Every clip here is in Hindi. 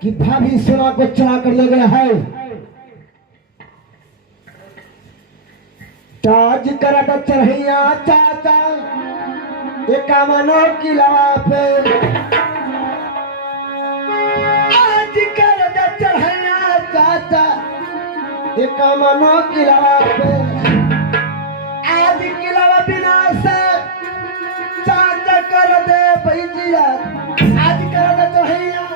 कि भाभी सोना को चढ़ा कर ले गया है। ताज करत चढ़ैया चाचा एकावनो किला पे, आज करत चढ़ैया चाचा एकावनो किला पे, आज किला बिना से चाचा कर दे भैजिया, आज करत चढ़ैया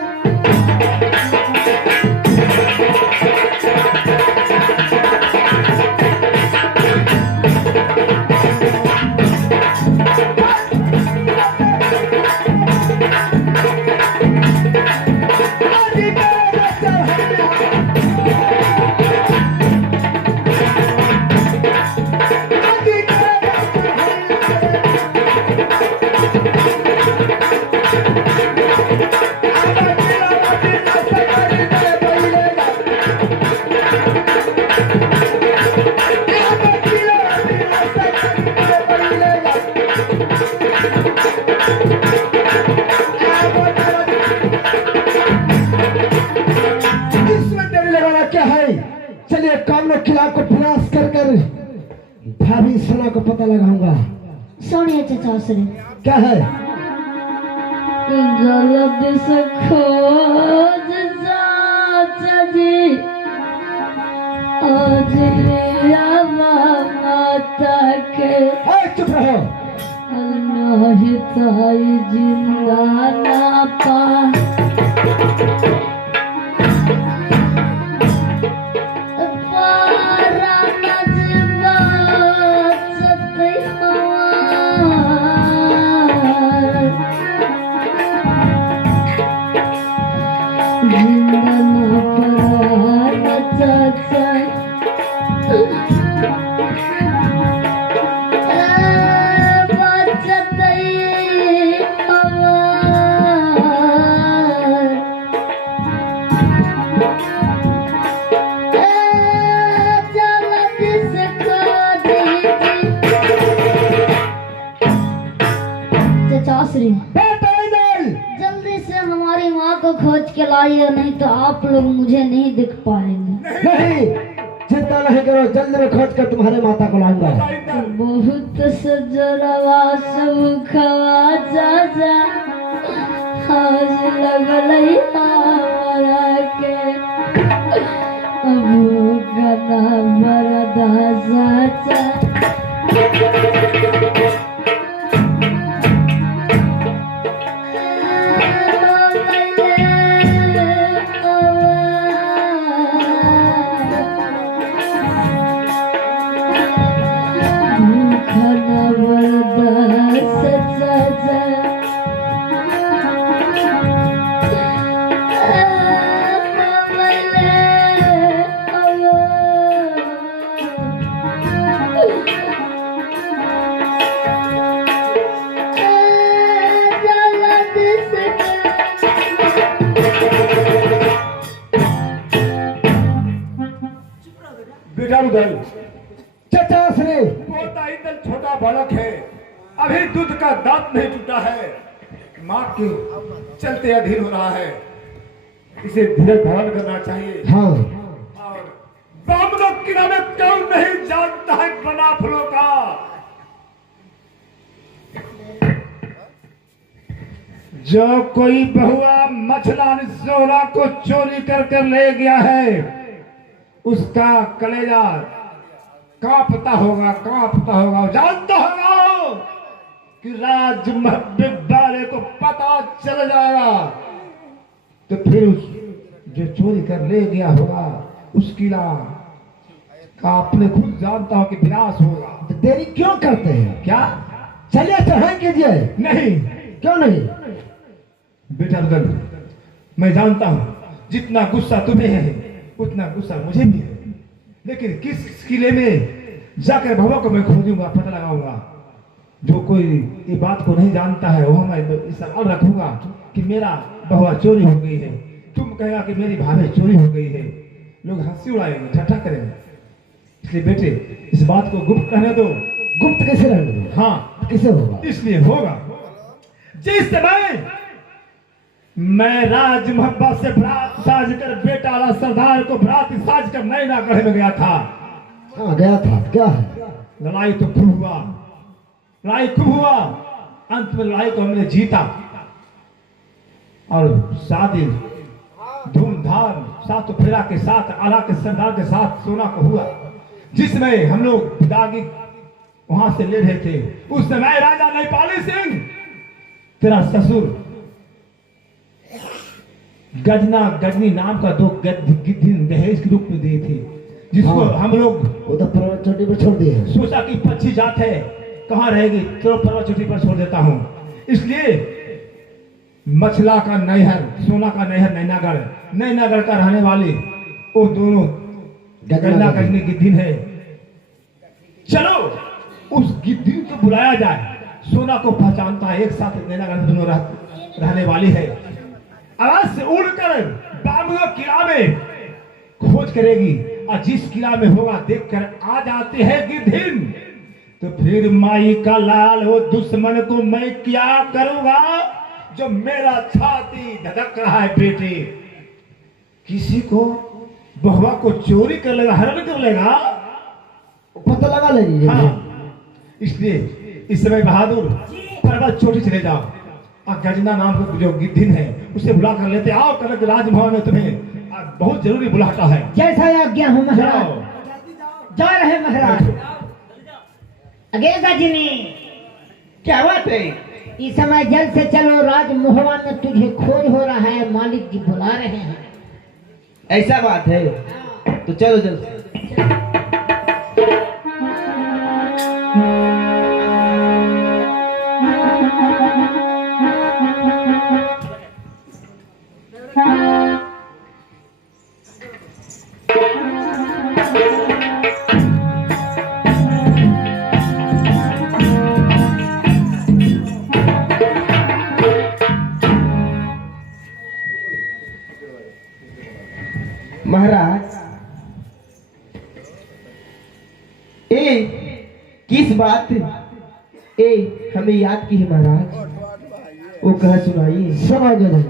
किला को विनाश कर कर भाभी सोना को पता लगाऊंगा। सुनिए चाचा से क्या है? जल्दी से खोज चाचा जी, आज लिया माता के, चुप रहो। नहीं ताई जिंदा ना पा, जल्दी से हमारी माँ को खोज के लाइए, नहीं तो आप लोग मुझे नहीं दिख पाएंगे। नहीं, चिंता नहीं करो, जल्दी में खोज कर तुम्हारे माता को लाऊंगा। बहुत सजरवा सब खवा चाचा, आज लगल हमारा के, अब गना बरदा चाचा। चाचा श्री पोता इंदल छोटा बालक है, अभी दूध का दांत नहीं टूटा है, माँ के चलते अधीर हो रहा है, इसे धीरज धारण करना चाहिए। हाँ, और बामनों की नामे कौन नहीं जानता है बना फूलों का। जो कोई बहुआ मछला जोरा को चोरी कर कर ले गया है, उसका कलेजा कांपता होगा, कांपता होगा। जानता होगा कि राज वाले को पता चल जाएगा, तो फिर उस जो चोरी कर ले गया होगा उस किला का आपने खुद जानता हो कि विनाश होगा। तो देरी क्यों करते हैं? क्या चलिए चढ़ाई कीजिए। नहीं, क्यों नहीं? बेटा रुदल, मैं जानता हूँ जितना गुस्सा तुम्हें है उतना गुस्सा मुझे भी है, लेकिन किस किले में जाकर भवा को मैं खोजूंगा, पता लगाऊंगा। जो कोई ये बात को नहीं जानता है वो मैं इस सवाल रखूंगा कि मेरा बहुआ चोरी हो गई है, तुम कहेगा कि मेरी भाभी चोरी हो गई है, लोग हंसी उड़ाएंगे, ठट्ठा करेंगे। इसलिए बेटे इस बात को गुप्त रहने दो। गुप्त कैसे रहने दो? हाँ, कैसे होगा? इसलिए होगा जिस समय मैं राज मोहब्बत से बरात साज कर बेटा वाला सरदार को बरात साज कर नैनागढ़ में गया था। हाँ गया था, क्या है? लड़ाई तो खूब हुआ, लड़ाई खूब हुआ। अंत में लड़ाई को हमने जीता और शादी धूमधाम सात फेरा के साथ आला के सरदार के साथ सोना को हुआ, जिसमें हम लोग दागी वहां से ले रहे थे। उस समय राजा नेपाली सिंह तेरा ससुर गजना गजनी नाम का 2 गिद्ध दहेज के रूप में दिए थे, जिसको हाँ। हम लोग वो तो पर्वत चोटी पर छोड़ दिए हैं। सोचा कि पक्षी जात है कहाँ रहेगी, तो पर्वत चोटी पर छोड़ देता हूँ। इसलिए मछला का नैहर, सोना का नैहर नैनागढ़, नैनागढ़ का रहने वाली वो दोनों गजना गजनी गिद्धिन है। चलो उस गिद्धिन को बुलाया जाए, सोना को पहचानता है, एक साथ नैनागढ़ में दोनों रहने वाली है। आवाज से उड़कर बाबुओं किला में खोज करेगी और जिस किला में होगा देखकर आ जाते हैं गिद्धिन, तो फिर माई का लाल हो दुश्मन को मैं क्या करूंगा, जो मेरा छाती धधक रहा है बेटे। किसी को बहुआ को चोरी कर लेगा, हरण कर लेगा, पता लगा लेगी। हाँ, इसलिए इस समय बहादुर पर्वत चोटी चले जाओ और गजना नाम का जो गिद्धिन है उसे बुला कर लेते आओ, कनक राजभवन में तुम्हें बहुत जरूरी बुलाता है। जैसा आज्ञा हो महाराज। जा रहे महाराज। अगे गजनी, क्या बात है? इस समय जल्द से चलो, राजमोहवा में तुझे खोज हो रहा है, मालिक जी बुला रहे हैं। ऐसा बात है तो चलो जल्द से। महाराज, किस बात हमें याद की है महाराज? वो कह सुनाइए। सुना गए।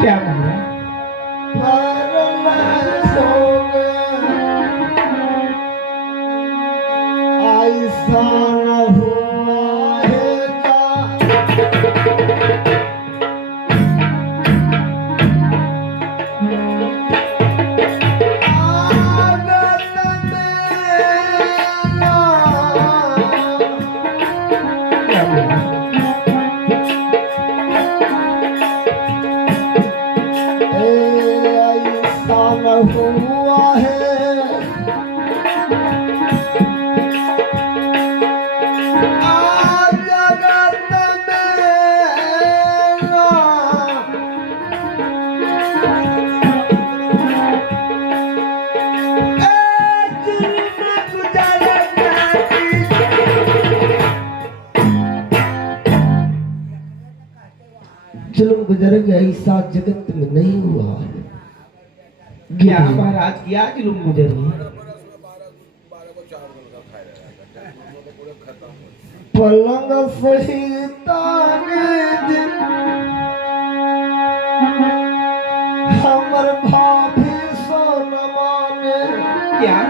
क्या महाराज? हुआ है आज जगत जुल्म गुजर गया, ऐसा जगत में नहीं हुआ। क्या महाराज किया जुल्म गुजर गया? पलंग सही ताने दिन हमर भाभी सोनमा ने क्या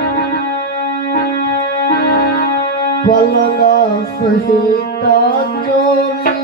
पलंग सही ता चोरी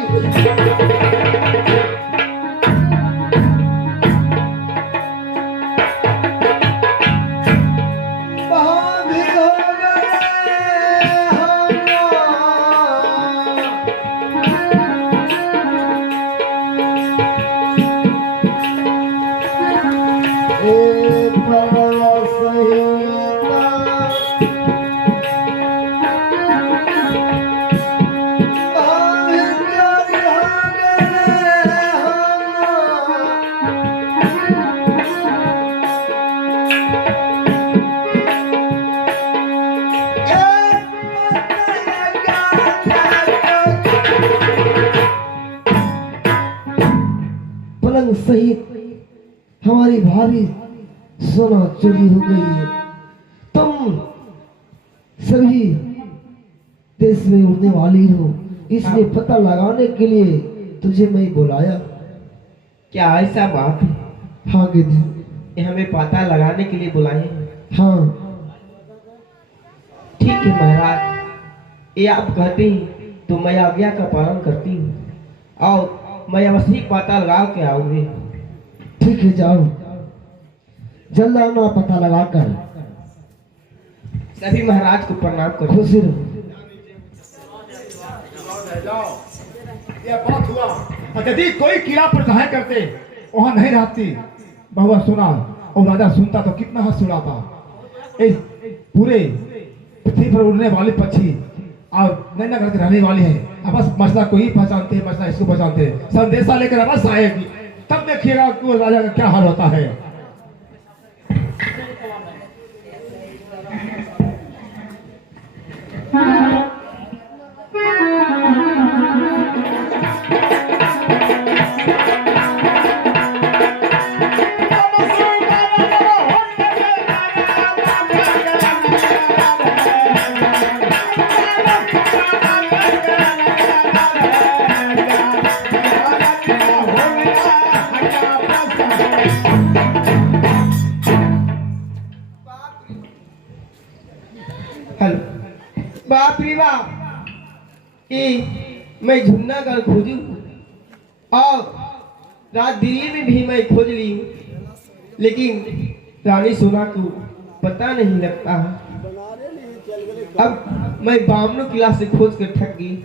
पलंग सहित हमारी भाभी सोना चोरी हो गई है। तुम सभी देश में उड़ने वाली हो, इसलिए पता लगाने के लिए तुझे मैं बुलाया। क्या ऐसा बात है? हाँ गिद्ध, ये हमें पता लगाने के लिए बुलाए हैं? हाँ ठीक है महाराज, ये आप कहते हैं तो मैं आज्ञा का पालन करती हूँ और मैं अवश्य पता लगा के आऊंगी। ठीक है, जाओ जल्द आना पता लगाकर। सभी महाराज को प्रणाम करो। खुशी रहो। ये बात हुआ, और यदि कोई कीड़ा पर सहाय करते वहां नहीं रहती। बहुआ सुना और राजा सुनता तो कितना हंस उड़ाता। इस पूरे पृथ्वी पर उड़ने वाले पक्षी और नैना करके रहने वाले हैं। अब बस मसला को ही पहचानते हैं, मसला इसको पहचानते हैं। संदेशा लेकर अवश्य आएगी, तब देखिएगा कि वो राजा का क्या हाल होता है। हेलो, बाप रे बाप, ये मैं झुन्नागढ़ खोजू और रात दिल्ली में भी मैं खोज ली, लेकिन रानी सोना को पता नहीं लगता है। अब मैं बामनों किला से खोज कर थक गई।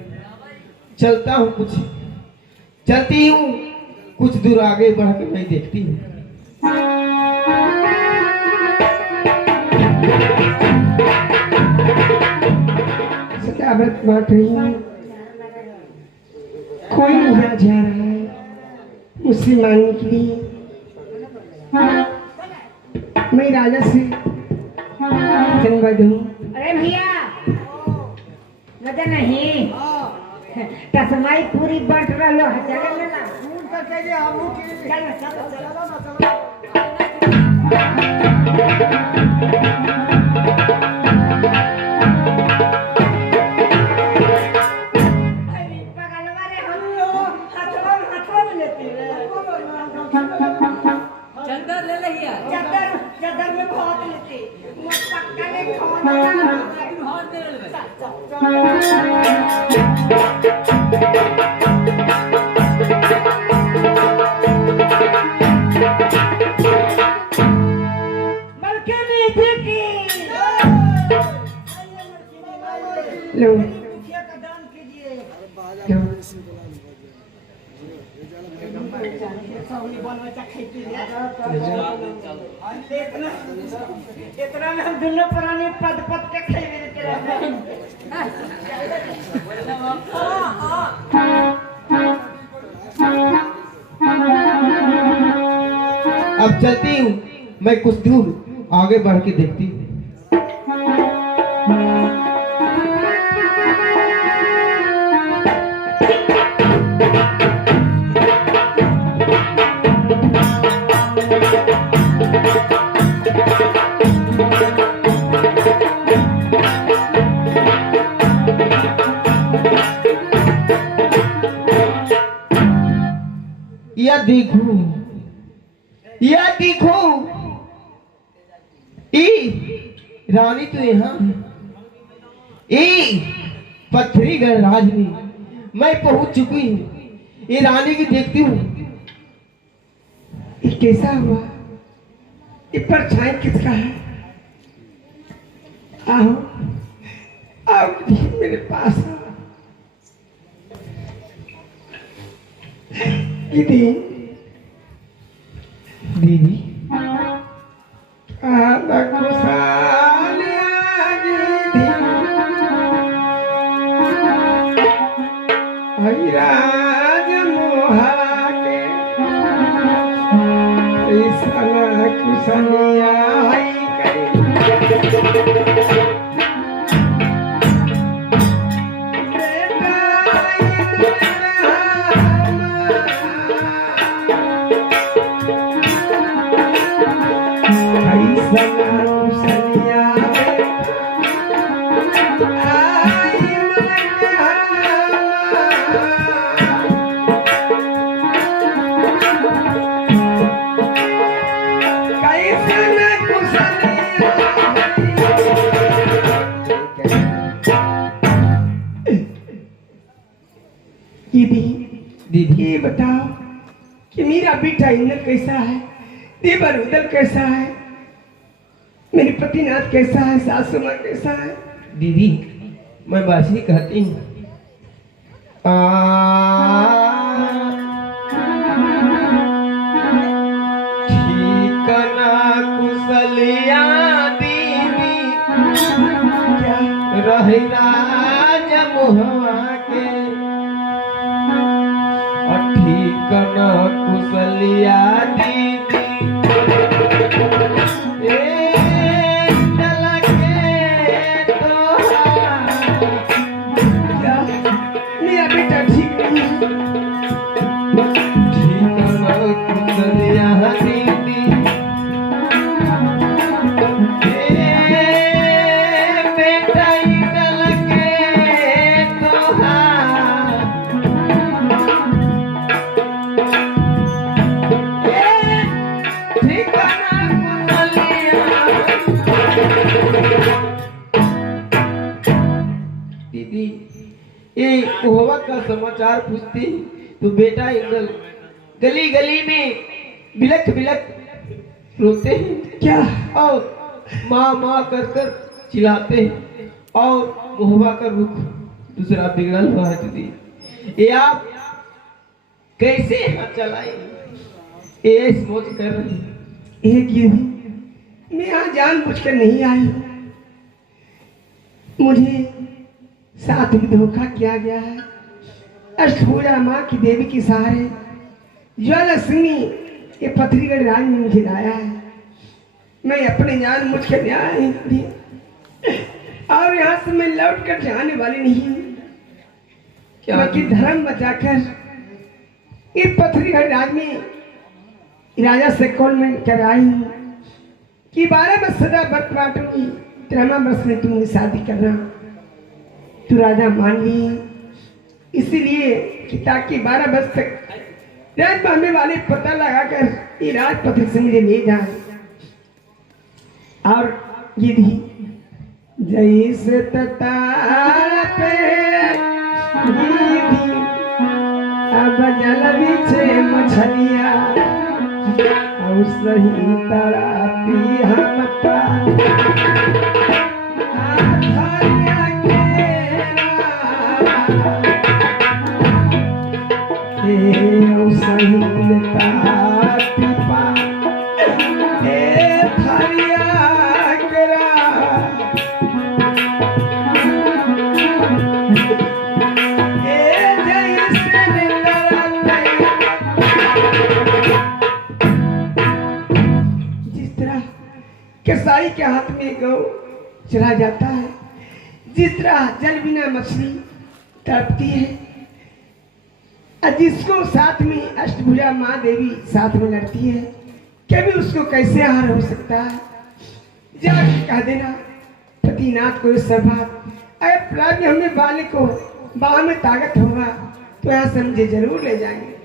चलता हूँ, चलती हूँ, कुछ दूर आगे बढ़ के मैं देखती हूँ। सदाव्रत बात रही, कोई यहाँ जा रहा है मुझसे मांगने के लिए। मैं राजा से जंगल हूँ। अरे भैया मजा नहीं तस्माई पूरी बंट रहो है। चले लेना चलो चलो चलो चंदर ले लिया चदर में बहुत लेती पक्का ले खाना बहुत दे ले बल्कि नहीं थी की लो का दान कीजिए। लो इतना में हम दोनों प्राणी पद पद के खेल अब चलती हूँ, मैं कुछ दूर आगे बढ़ के देखती हूँ। यह देखो, रानी तो यहाँ पथरीगढ़ राज में मैं पहुंच चुकी हूँ। ये रानी की देखती हूँ। ये कैसा हुआ? ये परछाई किसका है? आओ आओ मेरे पास आओ। दीदी दीदी राज मोहा के कुसनिया दीदी ये बताओ कि मेरा बेटा इंद्र कैसा है, देवर उदल कैसा है, मेरे पतिनाथ कैसा है, सासू माँ कैसा है। दीदी मैं बासी कहती हूँ ठिकाना कुशलिया दीदी रही राज मोहवा के ठिकाना कुशलिया दीदी मेरा बेटा ठीक नहीं ठिकाना कुशलिया दीदी बेटा इधर के तोहार ठिकाना कुशलिया दीदी ये हुआ का समाचार पूछती तो बेटा इंगल गली गली में बिलख बिलख रोते हैं क्या, और माँ माँ कर कर चिल्लाते हैं, और मुहवा का रुख दूसरा बिगड़ल हुआ है। दीदी ये आप कैसे हाथ चलाए, ये सोच कर रही एक ये भी मैं यहाँ जानबूझ कर नहीं आई हूँ, मुझे साथ में धोखा किया गया है। अष्टभुजा माँ की देवी के सहारे ज्वालासिनी ये पथरीगढ़ राज में मुझे लाया है। मैं अपने जान मुझ के न्याय दी और यहाँ से मैं लौट कर जाने वाली नहीं हूँ, क्योंकि धर्म बचाकर ये पथरीगढ़ राज में राजा से कॉल में कर आई हूँ कि 12 वर्ष सदा व्रत बांटूंगी, 13वां वर्ष में तुमने शादी करना। तू राजा मान ली, इसीलिए कि ताकि 12 वर्ष तक राज पाने वाले पता लगाकर ये राजपत्र से मुझे ले जाए। और ये भी जैसे ततार पे भी अब जल बिछे मछलिया और सही तड़ापी हमका कसाई के हाथ में गौ चला जाता है, जिस तरह जल बिना मछली तड़पती है, जिसको साथ में अष्टभुजा माँ देवी साथ में लड़ती है, कभी उसको कैसे हार हो सकता है। जाके कह देना पतिनाथ को इस सभा अगर प्राप्त हमें बाले को बाह में ताकत होगा तो यहाँ से मुझे जरूर ले जाएंगे।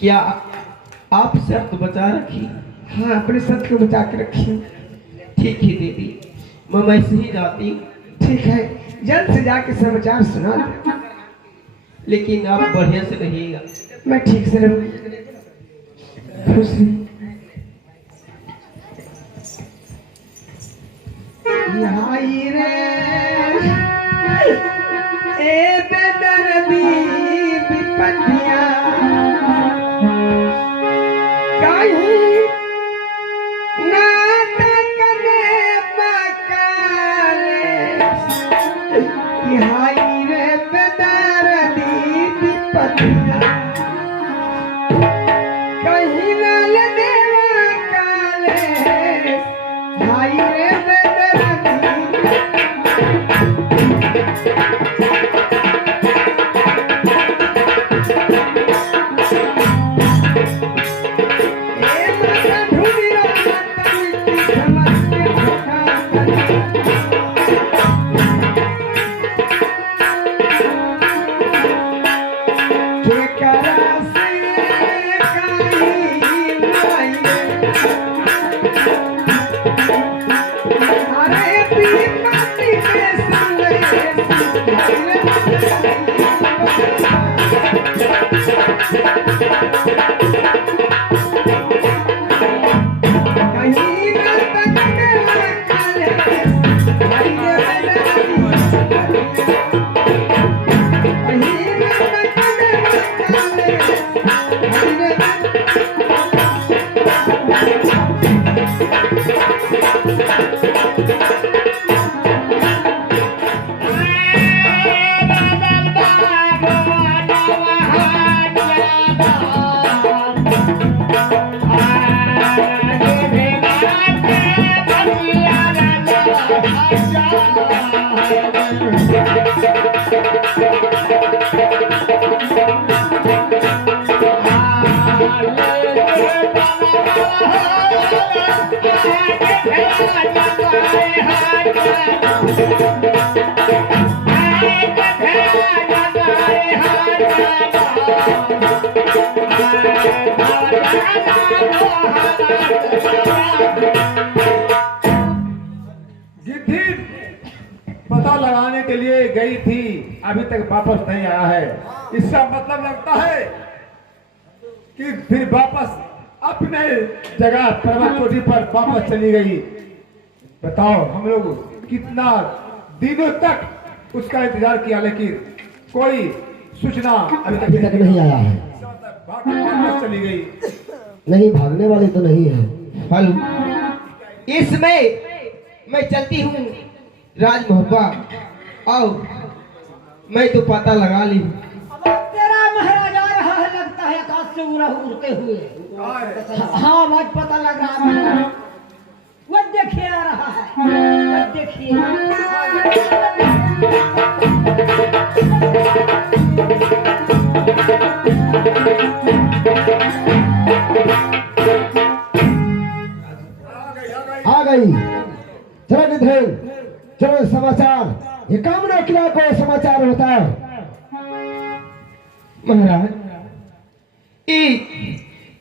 क्या आप शर्त बचा रखी? हाँ, अपने शर्त को बचा के रखी। ठीक है दीदी, मैं वैसे ही जाती। ठीक है, जल्द से जाके समाचार सुना दे, लेकिन आप बढ़िया से रहिएगा। मैं ठीक से रहूँगी, खुश रही। हाय रे ए बेदर्दी विपत्तियाँ कहीं नाटक में बकाले। हाय रे बेदर्दी विपत्तियाँ कहीं नाल देवा काले। हाय रे Thank you. गिद्धि पता लगाने के लिए गई थी, अभी तक वापस नहीं आया है। इसका मतलब लगता है कि फिर वापस अपने जगह पर्वत चोटी पर वापस चली गई। बताओ हम लोग कितना दिनों तक उसका इंतजार किया, लेकिन कोई सूचना अभी तक नहीं आया है। वापस चली गई। नहीं, भागने वाले तो नहीं है। हेलो, इसमें मैं चलती हूँ राजमहबा और मैं तो पता लगा ली। अब तेरा महाराज आ रहा है, लगता है आकाश से उड़ते हुए। हाँ, आज पता लग रहा है। वो देखिए आ रहा है, वो देखिए। आ गई। चलो निधन, चलो समाचार, ये कामना किला को समाचार होता है। महाराज,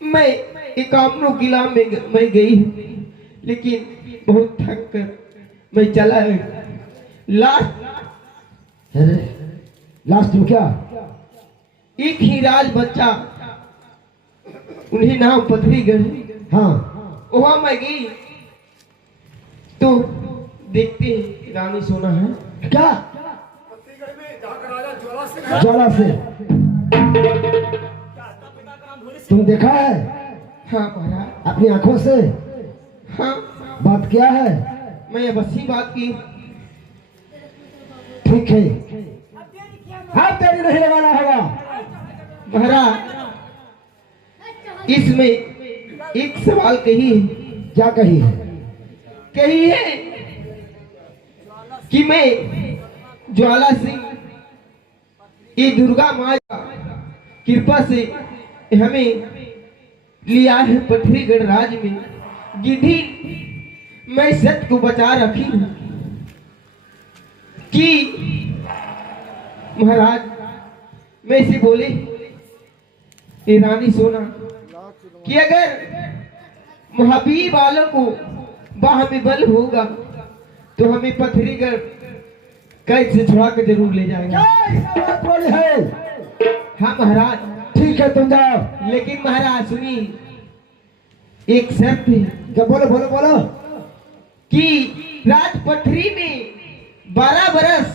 मैं एक कामनो किला में मैं गई, लेकिन बहुत थक कर मैं चला लास्ट अरे लास्ट में क्या? एक ही राज बच्चा, उन्हें नाम पथरीगढ़, हाँ, वहां मैं गई तो देखते हैं रानी सोना है। क्या? ज्वाला से तुम देखा है? हाँ महाराज, अपनी आंखों से हाँ बात किया है? मैं बस ही बात की। ठीक है, हाथ तेरी नहीं लगाना होगा। महाराज, इसमें एक सवाल कही है। क्या कही है? कही है कि मैं ज्वाला सिंह, ये दुर्गा माँ कृपा से हमें लिया है पथरीगढ़ राज में। गिद्धि मैं सत्य को बचा रखी हूँ कि महाराज मैं इसे बोले ये रानी सोना कि अगर महावीर वालों को बाह में बल होगा तो हमें पथरीगढ़ कैद से छुड़ा के जरूर ले जाएगा। बात बोली है? हाँ महाराज, ठीक है, तुम जाओ। लेकिन महाराज सुनिए, एक शर्त है क्या? बोलो बोलो बोलो। कि राजपथरी में 12 बरस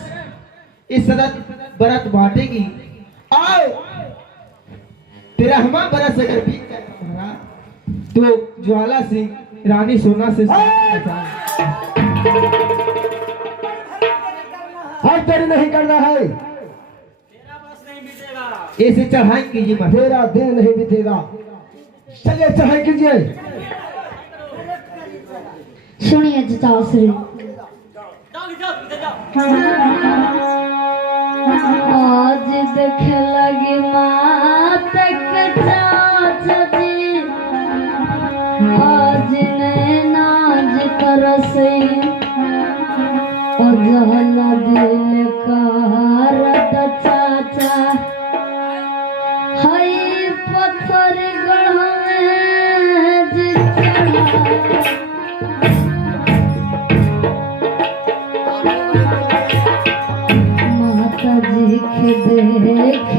इस सदत बरत बांटेगी और 13वां बरस अगर बीत जाएगा महाराज तो ज्वाला सिंह रानी सोना से हाथ तेरी नहीं करना है। ऐसे चढ़ाई कीजिए महाराज। तेरा दिन नहीं बीतेगा। चलिए चढ़ाई कीजिए। सुनिए चाचाश्री, आज देखे लगी मात के चाचा जी, आज ने नाज करसे और जहला दिल का रद चाचा, हई पत्थर गढ़ में जितना माता जी के देख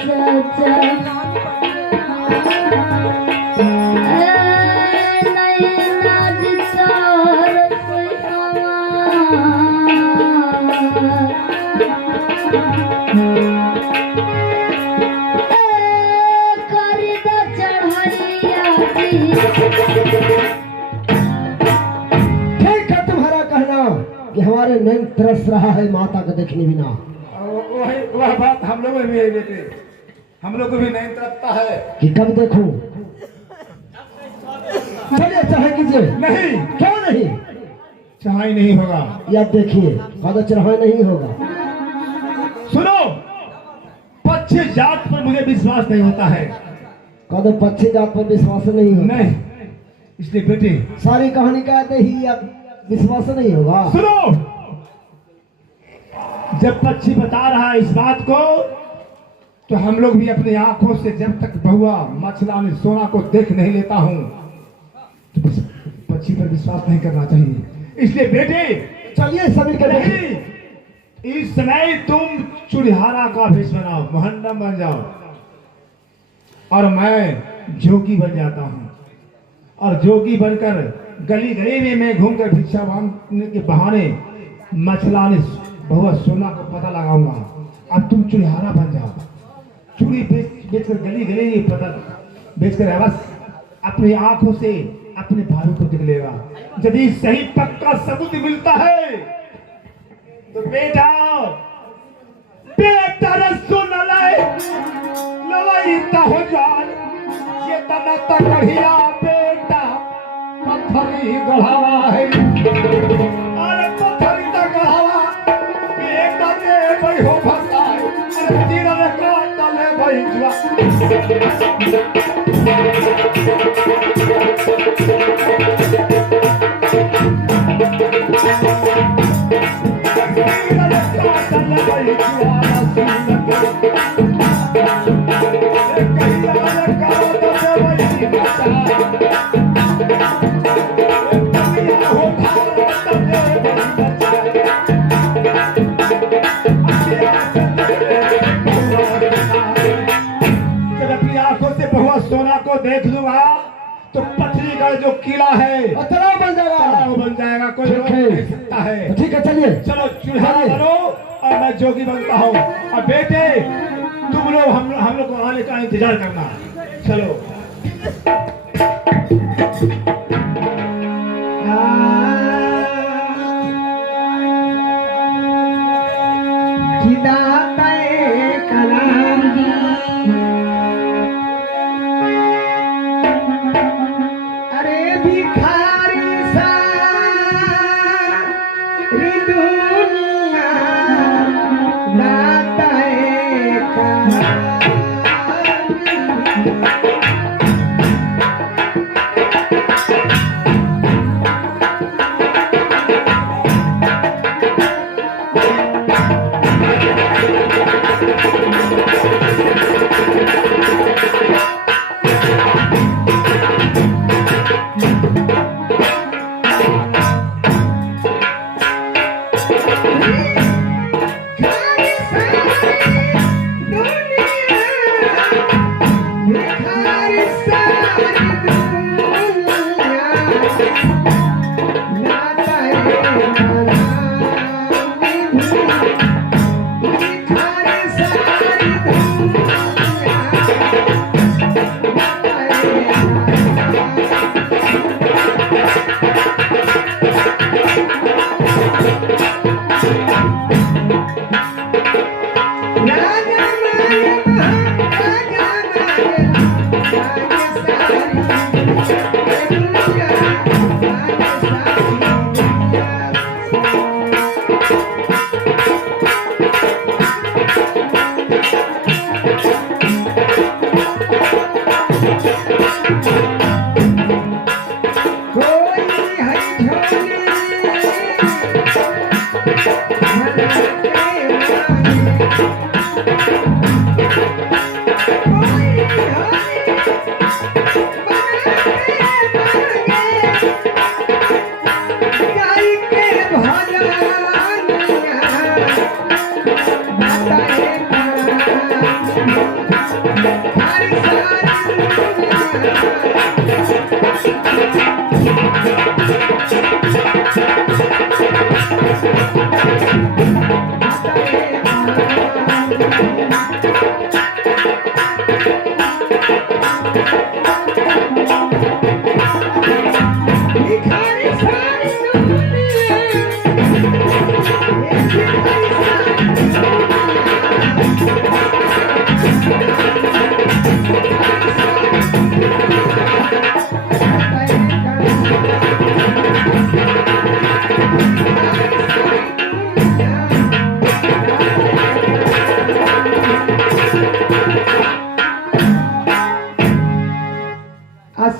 चाचा, नहीं नाज चार करिदा चढ़ैया ठीक है, तुम्हारा कहना कि हमारे नैन तरस रहा है माता को देखने बिना। वह बात हम लोग में भी है बेटे, हम लोग को भी नहीं तरसता है कि कब देखूं। चलिए चाहे कीजिए। नहीं। क्यों नहीं? चढ़ाई नहीं होगा। या देखिए कदम चढ़ाई नहीं होगा। सुनो, पक्षी जात पर मुझे विश्वास नहीं होता है। कदम पक्षी जात पर विश्वास नहीं होगा। नहीं, इसलिए बेटे सारी कहानी कहते ही अब विश्वास नहीं होगा। सुनो, जब पक्षी बता रहा है इस बात को, तो हम लोग भी अपनी आंखों से जब तक बहुआ मछलान सोना को देख नहीं लेता हूं, तो पक्षी पर विश्वास नहीं करना चाहिए। इसलिए बेटे चलिए सभी के नहीं, इस समय तुम चुड़िहारा का भेष बनाओ, मोहंडम बन जाओ, और मैं जोगी बन जाता हूं। और जोगी बनकर गली गली में मैं घूमकर भिक्षा मांगने के बहाने मछलाने बहुआ सोना का पता लगाऊंगा। अब तुम चुड़िहारा बन जाओ, चूड़ी बेचकर गली गली ये पता बेचकर बस अपनी आंखों से अपने भाई को देख लेगा। यदि सही पक्का सबूत मिलता है तो बेटा सुन लवाईता हो जान, ये तना तकड़िया बेटा पत्थरी गढ़ावा है। अरे पत्थरी तक गढ़ावा बेटा दे भाई हो फसाए, अरे तीरा ने काट ले भाई जुआ। सोना को देख लूंगा तो पथरीगढ़ जो किला है तालाब बन जाएगा। वो बन जाएगा, कोई रोक नहीं सकता है। ठीक है चलिए। चलो चुड़िहारा बनो और मैं जोगी बनता हूँ। और बेटे तुम लोग हम लोग को आने का इंतजार करना। चलो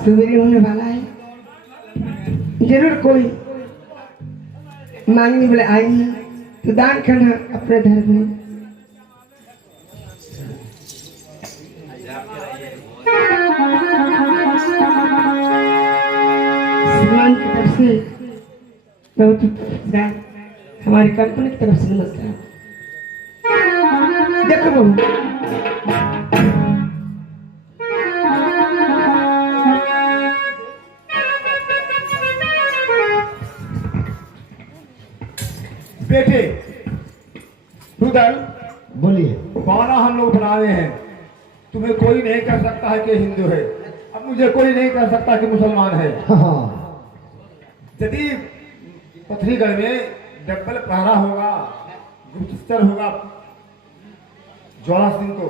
सवेरे होने वाला है, जरूर कोई मांगने वाले आएंगे, तो दान करना अपने धर्म में। श्रीमान की तरफ से बहुत नमस्कार, हमारी कंपनी की तरफ से नमस्कार। देखो बहू, बेटे रुदल, बोलिए। बाना हम लोग बना रहे हैं, तुम्हें कोई नहीं कर सकता है कि हिंदू है, अब मुझे कोई नहीं कर सकता कि मुसलमान है। हाँ, यदि पथरीगढ़ में डबल पहरा होगा, गुप्तचर होगा ज्वाला सिंह को,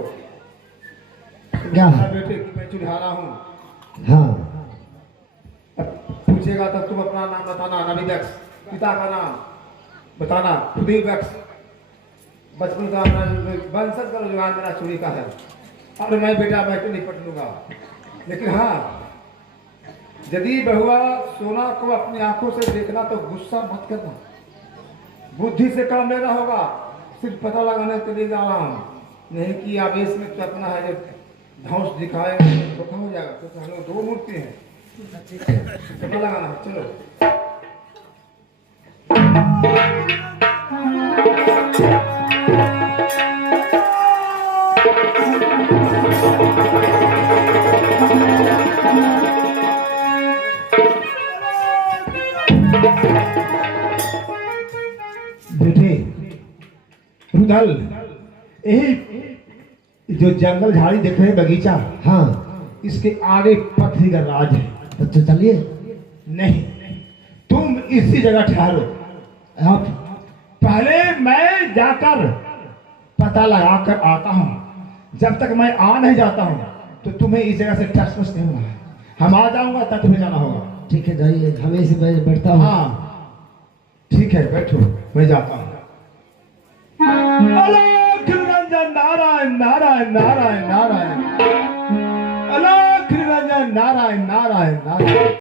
क्या? बेटे कि मैं चुनहारा हूँ, हाँ, अब पूछेगा तब तुम अपना नाम बताना, नबी बख्श, पिता का नाम बताना, खुदी बख्श, बचपन का अपना वंशज का रोजगार मेरा चोरी का है, और मैं बेटा मैं तो निपट लूंगा। लेकिन हाँ, यदि बहुआ सोना को अपनी आंखों से देखना तो गुस्सा मत करना, बुद्धि से काम लेना होगा, सिर्फ पता लगाने के लिए जा रहा हूँ, नहीं कि आवेश में तो अपना है जब धौंस दिखाए धोखा हो जाएगा, क्योंकि हम लोग 2 मूर्ति हैं, पता लगाना है। चलो बेटे, रुदल, यही जो जंगल झाड़ी देख रहे हैं बगीचा, हाँ, इसके आगे पथरीगढ़ राज है। तो चलिए। नहीं, तुम इसी जगह ठहरो, आप पहले मैं जाकर पता लगा कर आता हूँ, जब तक मैं आ नहीं जाता हूँ तो तुम्हें इस जगह से टच नहीं होना है, हम आ जाऊंगा तब तुम्हें जाना होगा। ठीक है, जाइए, हमें इसे बैठता हूँ। हाँ ठीक है, बैठो, मैं जाता हूँ। अलख निरंजन नारायण नारायण नारायण नारायण, अलख निरंजन नारायण नारायण नारायण।